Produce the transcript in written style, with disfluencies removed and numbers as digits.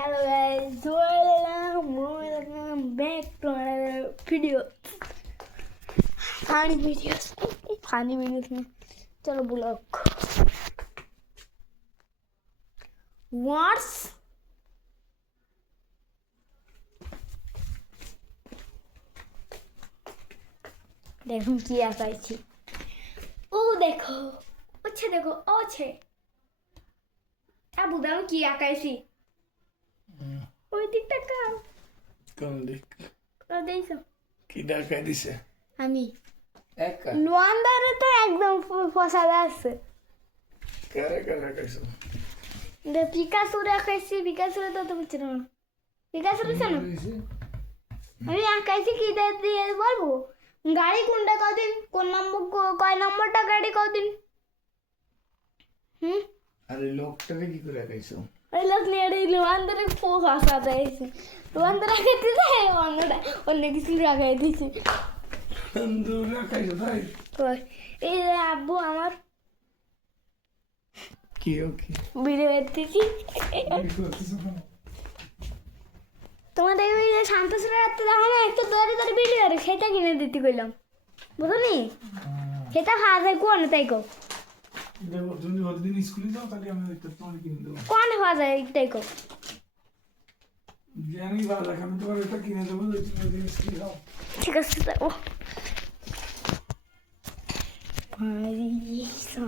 Hello guys, welcome back to another video. Funny videos में चलो blog What's देखो क्या कैसी ओ देखो अच्छे देखो अच्छे अब उधर क्या कैसी ওই দিকটা কার কোন দিক ওরা দেখছো কি ডাকাই দিছে আমি একা লোয়ান্দারে তো একদম ফসাদা আছে কারে কারে কাইছো দে পিকাসুরে খাইছি পিকাসুরে তো তুমি চিনো না পিকাসুরে জানো আমি আঁকাইছি কি দিয়ে বলবো গাড়ি কোনটা কদিন কোন নম্বর কয় নম্বরটা গাড়ি কদিন আরে লোকটারে কি করে কাইছো ওই লোক নিয়ে লোয়ান্দারে ফসাদা আছে লোয়ান্দারে খেতে দেয় অন্যটা অন্য কিছু রাখাই দিয়েছি তন্দুরা কাইছো তাই কই এই যে আব্বু আমার কি ওকে ভিডিও দেখতেছি তোমাদের ওই যে শান্তসুরা রাত্রে দেখো না একটু দৌড়ে দৌড়ে ভিডিও আর সেটা কিনে দিতে কইলাম বুঝো নি সেটা হাজার কোন তাই কো দেখো তুমি প্রতিদিন স্কুলে যাও তাহলে আমি একটা তোমার কিনে দেবো কোন হাজার তাই কো জানি ভালো আমি তোমার এটা কিনে দেবো তুমি প্রতিদিন স্কুলে যাও ঠিক আছে ও ভাই সা